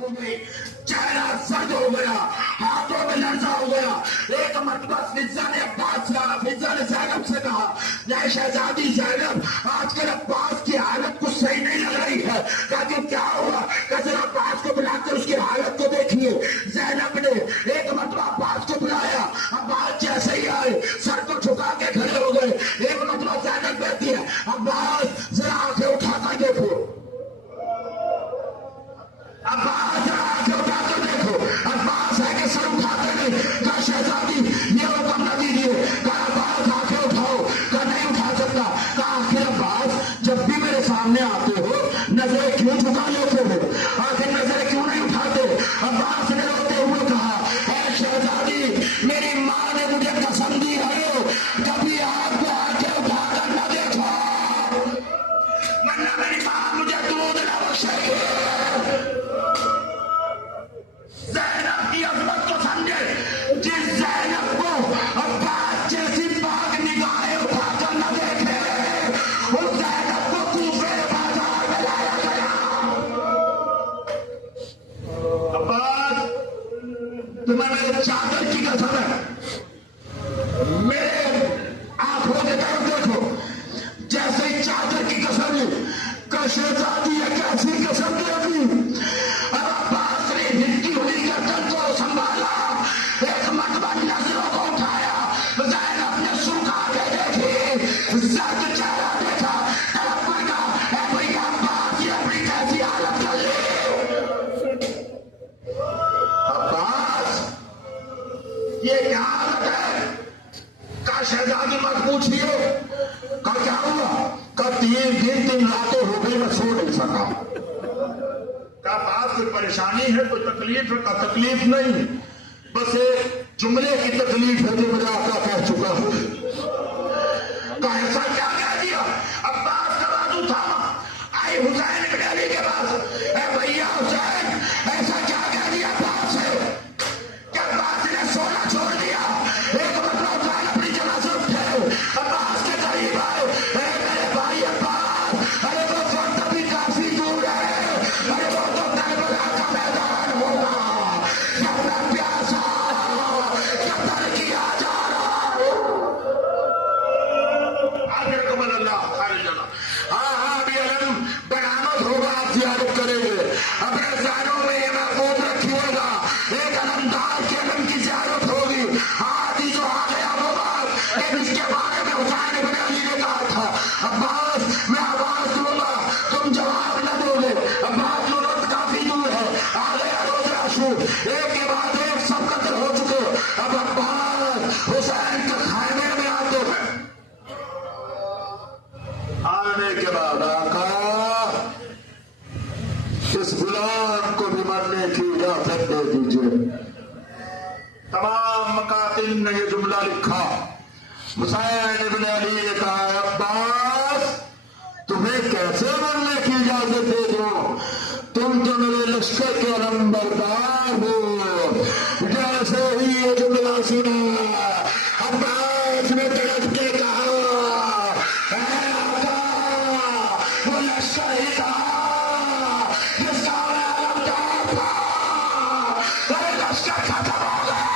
ہو گئی, چہرہ سرد ہو گیا, ہاتھوں میں لرزہ ہو گیا. ایک مرتبہ فضہ نے زینب سے کہا, اے شہزادی زینب, آج کل عباس کی حالت کچھ صحیح نہیں لگ رہی ہے. کہا کہ کیا ہوا؟ کہ ذرا عباس کو بلا کر اس کی حالت کو دیکھیے. زینب نے ایک مرتبہ عباس کو بلایا. عباس جیسے ہی آئے سر کو جھکا کے کھڑے ہو گئے. ایک مرتبہ زینب کہتی ہے, عباس ذرا آنکھیں اٹھا کر دیکھو. عباس ذرا آنکھیں اٹھا کر دیکھو. عباس ہے کہ سر اٹھاتے نہیں. کہا شہزادی یہ حکم نہ دیجیے. کہا عباس آنکھیں اٹھاؤ. کہا نہیں اٹھا سکتا. کہا آخر عباس جب بھی میرے سامنے آتے ہو نظریں کیوں جھکا لیتے ہو؟ آخر نظریں کیوں نہیں اٹھاتے؟ عباس نے روتے ہوئے کہا, اے شہزادی میری ماں نے مجھے قسم دی ہے کبھی آپ کو آنکھیں اٹھا کر نہ دیکھا, ورنہ میری ماں مجھے دودھ نہ بخشے گی. زینب کی عظمت کو سمجھے. جس زینب کو عباس جیسی پاک نگاہیں اٹھا کر نہ دیکھے اس زینب کو کوفے بازار میں لایا گیا. عباس تمہیں میرے چادر کی قسم ہے, میرے آنکھوں کے طرف دیکھو. جیسے ہی چادر کی قسم لی کہ شہزادی ہے کیسی قسم دے دی. اب عباس نے ہلتی ہوئی گردن کو سنبھالا, ایک مرتبہ نظروں کو اٹھایا. زینب نے سرخا کے دیکھی, زرد چہرہ دیکھا, طرف پر کہا, اے بھئی عباس یہ اپنی کیسی حالت کر لی. عباس یہ کیا حالت ہے؟ کہا شہزادی مت پوچھئے. کہا کیا ہوا؟ کہا 3 دن 3 راتیں ہو گئی میں سو نہیں سکا. کہا بات کوئی پریشانی ہے, کوئی تکلیف ہے؟ کہا تکلیف نہیں, بس ایک جملے کی تکلیف ہے جو میرا آقا کہہ چکا ہوں. کہا ایسا کیا کہہ دیا؟ عباس کا بازو تھاما, آئی حسین بن علی کے پاس, اے بھیا حسین ایسا کیا کہہ دیا عباس سے کہ عباس نے سونا چھوڑ دیا. ایک مرتبہ حسین اپنی جگہ سے اٹھے, عباس کے قریب آئے, اے میرے بھائی عباس, ارے وہ وقت ابھی کافی دور ہے, ارے وہ تو کربلا کا میدان ہوگا جب میں پیاسا قتل کیا جا رہا ہوں. آگے کمل اللہ خارج اللہ. ہاں ہاں ابھی علم برآمد ہوگا, آپ زیارت کریں گے. اپنے ذہنوں میں یہ محفوظ رکھیے گا, ایک علمدار کے علم کی زیارت ہوگی. آدھی جو آ گیا وہ بات کہ اس کے بارے میں حسین بن علی نے کہا تھا, عباس میں آواز دوں گا تم جواب نہ دو گے. عباس ضرورت کافی دور ہے, آ گیا روز عاشور, ایک کے بعد ایک سب قتل ہو چکے. اب عباس حسین کے خیمے میں آتے ہیں. آنے کے بعد آقا اس غلام کو بھی مرنے کی اجازت دے دیجیے. تمام مکاتب نے یہ جملہ لکھا. حسین ابن علی نے کہا, عباس تمہیں کیسے مرنے کی اجازت دے دو, تم تو میرے لشکر کے علمبردار ہو. جیسے ہی یہ جملہ سنا عباس نے تڑپ کے کہا, اے آقا وہ لشکر ہی تھا جس کا میں علمدار تھا, ارے لشکر ختم ہو گیا.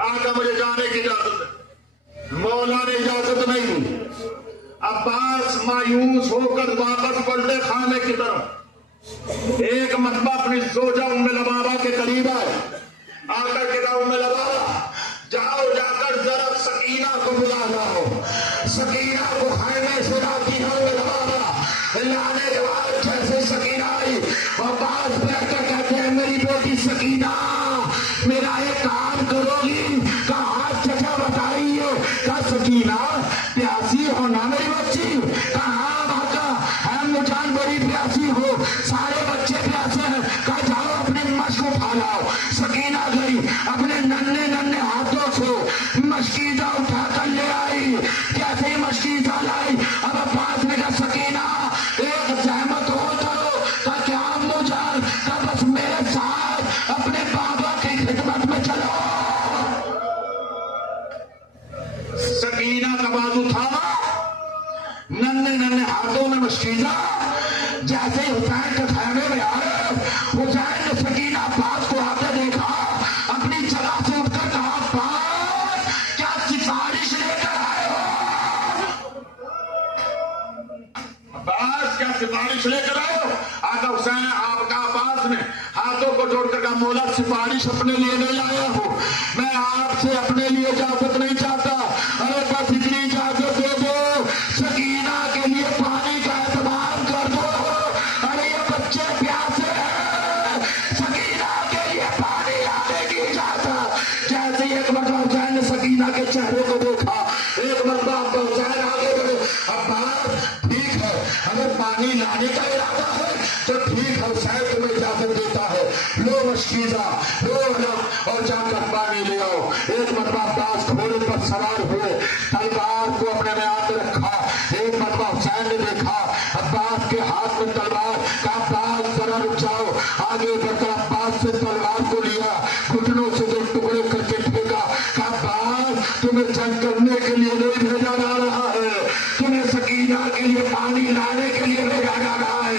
آقا مجھے جانے کی اجازت ہے. مولا نے اجازت نہیں دی. عباس مایوس ہو کر واپس پلٹے خانے کی طرف. ایک مرتبہ اپنی زوجہ ام لبابہ کے قریب آئے, آ کر کے کہا, ام لبابہ جاؤ جا کر ذرا سکینہ کو بلا لاؤ. سکینہ کو خیمے سے لاتی ہے ام لبابہ. لانے کے بعد جیسے سکینہ آئی, عباس بیٹھ کر کہتے ہیں, میری بیٹی سکینہ میرا ایک کام کرو گی؟ کہا ہاتھ چچا بتائیے. کہا سکینہ پیاسی ہو نا میری بچی؟ کہا ہاں باقا ہم جان بڑی پیاسی ہو, سارے بچے پیاسے ہیں. کہا جاؤ اپنے مشق اٹھا لاؤ. سکینہ گئی, اپنے ننھے ننھے ہاتھوں سے مشکیزہ اٹھا کر لے آئی. جیسے ہی مشکیزہ لائی, اب عباس نے کہا سکینہ ایک زحمت ہو کرو. کہا کیا امو جان؟ کہا بس میرے ساتھ اپنے بابا کی خدمت میں چلو. سکینہ کا بازو تھاما, ننھے ننھے ہاتھوں میں مشکیزہ, جیسے حسین کے خیمے میں آئے، حسین نے سکینہ عباس کو آتے دیکھا، اپنی جگہ سے اٹھ کر کہا عباس کیا سفارش لے کر آئے ہو؟ عباس کیا سفارش لے کر آئے ہو؟ آقا حسین آپ کا عباس نے ہاتھوں کو جوڑ کر کہا مولا سفارش اپنے لیے نہیں آیا ہوں، میں آپ سے اپنے لیے اجازت نہیں چاہتا، ارے بس اتنی اجازت دے دو سکینہ کے لیے پانی کا اہتمام کر دو، ارے یہ بچے پیاسے ہیں، سکینہ کے لیے پانی لانے کی اجازت۔ جیسے ایک مرتبہ حسین نے سکینہ کے چہرے کو دیکھا، ایک مرتبہ حسین آگے بڑھے، عباس ٹھیک ہے اگر پانی لانے کا ارادہ ہے تو ٹھیک ہے، حسین تمہیں اجازت دیتا ہے، لو مشکیزہ لو علم اور جا کر پانی لے آؤ۔ ایک مرتبہ عباس گھوڑے پر سوار ہوئے، تلوار کو اپنے میان میں رکھا، ایک مرتبہ حسین نے دیکھا عباس کے ہاتھ میں تلوار، کہا عباس ذرا رک جاؤ، آگے بڑھ کر عباس سے تلوار کو لیا، گھٹنوں سے جو ٹکڑے کر کے پھینکا، کہا عباس تمہیں جنگ کرنے کے لیے نہیں بھیجا جا رہا ہے، تمہیں سکینہ کے لیے پانی لانے کے لیے بھیجا جا رہا ہے۔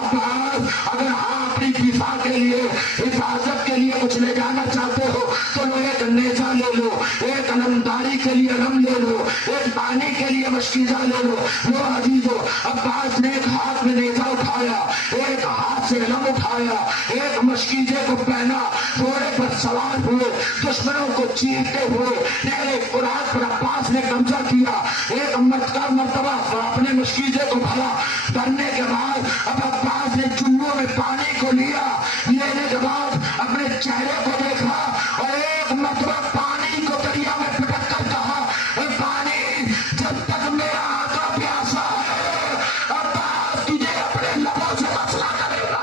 عباس اگر آپ اپنی دفاع کے لیے حفاظت کے لیے کچھ لے جانا چاہتے ہو تو ایک نیزہ لے لو، ایک علمداری کے لیے علم لے لو، ایک پانی کے لیے مشکیزہ لے لو۔ وہ عزیزو عباس نے ایک ہاتھ میں نیزہ اٹھایا، ایک ہاتھ سے علم اٹھایا، ایک مشکیزے کو پہنا، گھوڑے پر سوار ہوئے، دشمنوں کو چیرتے ہوئے نہرے فرات پر عباس نے قبضہ کیا۔ ایک مرتبہ اپنے مشکیزے کو بھرا، بھرنے کے بعد اب عباس نے چنوں میں پانی کو لیا، لینے کے بعد اپنے چہرے کو دیکھا اور ایک مرتبہ پانی کو دریا میں پٹک کر کہا اے پانی جب تک میرا آقا پیاسا ہے عباس تجھے اپنے لبوں سے مسئلہ کرے گا،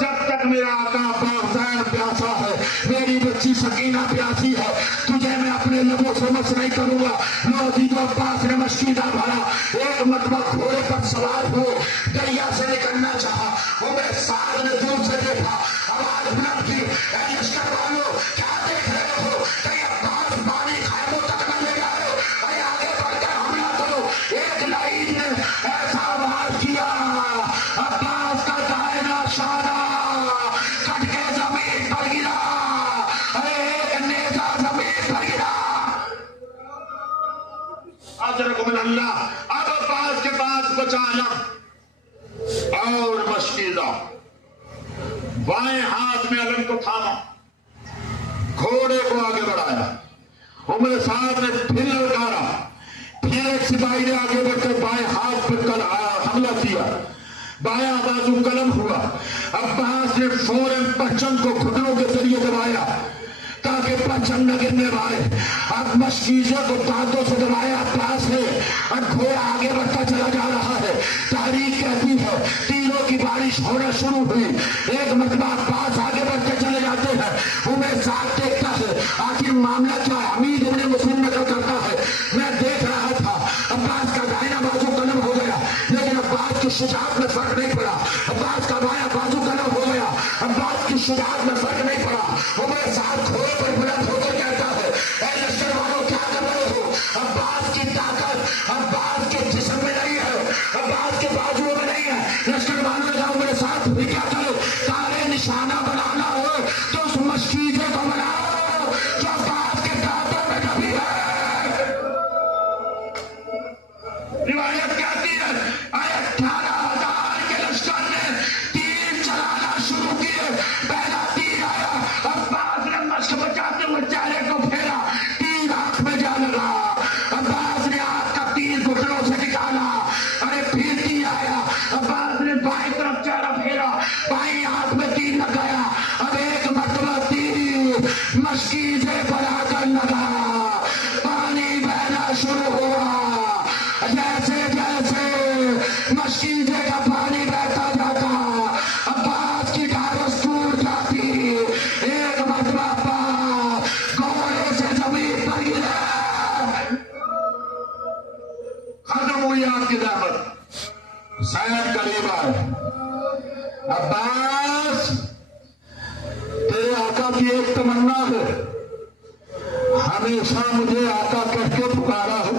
جب تک میرا آقا حسین پیاسا ہے، میری بچی سکینہ پیاسی ہے، تجھے میں اپنے لبوں سے مس نہیں کروں گا۔ لو عزیزو عباس نے مشکیزہ بھرا، ایک مرتبہ گھوڑے پر سوار ہو دریا سے نکلنا چاہا، عمر سعد نے دور سے دیکھا، آواز بلند کی اے لشکر والو کیا دیکھ رہے ہو، کہیں عباس پانی خیموں تک نہ لے جائے، کہیں آگے بڑھ کر حملہ کرو۔ ایک لائن نے ایسا آواز کیا عباس کا دائرہ شانہ کٹ کے زمین پر گرا، ارے ایک نیزہ زمین پر گرا۔ اجرکم من اللہ۔ اب عباس کے پاس بچا علم اور مشکیزہ، بائیں ہاتھ میں علم کو تھاما، گھوڑے کو آگے بڑھایا، عمر صاحب نے پھر للکارا، پھر ایک سپاہی نے آگے بڑھ کر بائیں ہاتھ پر حملہ کیا، بایاں بازو قلم ہوا، عباس نے فوراً پرچم کو گھٹنوں کے ذریعے دبایا تاکہ پرچم نہ گرنے پائے، اب مشکیزے کو دانتوں سے دبایا عباس نے، اب گھوڑا آگے بڑھتا چلا جا رہا ہے، تاریخ کہتی ہے تیروں کی بارش ہونا شروع ہوئی، ایک مرتبہ عباس آگے بڑھتے چلے جاتے ہیں، عمر سعد دیکھتا ہے آخر معاملہ کیا ہے، حمید ابن مسلم نقل کرتا ہے میں دیکھ رہا تھا عباس کا دائنا بازو قلم ہو گیا، لیکن عباس کی شجاعت میں فرق نہیں پڑا، عباس کا بایاں بازو قلم ہو گیا، عباس کی شجاعت میں فرق نہیں پڑا۔ عمر سعد گھوڑے پر بلند ہو کر کہتا ہے اے لشکر والوں کیا کر رہے ہو، عباس کی طاقت عباس کے جسم میں نہیں ہے، عباس کے بازو میں نہیں ہے، لشکر والوں نے کہا عمر سعد بھی کیا کرو، تارے نشانہ بنانا ہو تو اس مشکیزے کو بناؤ جو عباس کے دانتوں میں کبھی ہے۔ روایت کہتی ہے 18,000 کے لشکر نے تیر چلانا شروع کیے، پہلا تیر آیا، عباس نے مشق بچاتے ہوئے چہرے کو پھیرا، تیر آنکھ میں جا لگا، عباس نے آنکھ کا تیر گھٹنوں سے نکالا، ارے پھر تیر آیا، عباس نے بائیں طرف چہرہ پھیرا، بائیں آنکھ میں تیر لگایا، اب ایک مرتبہ تیر مشکیزے پر آ کر لگا، پانی بہنا شروع ہوا، جیسے جیسے مشکیزے کا پانی بہتا جاتا عباس کی ڈھارس ٹوٹ جاتی، ایک مرتبہ عباس گھوڑے سے زمین پر گرا، ختم ہوئی آپ کی زحمت، حسین قریب آئے، عباس تیرے آقا کی ایک تمنا ہے، ہمیشہ مجھے آقا کہہ کے پکارا ہے،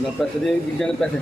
Dapat tadi jangan pasal.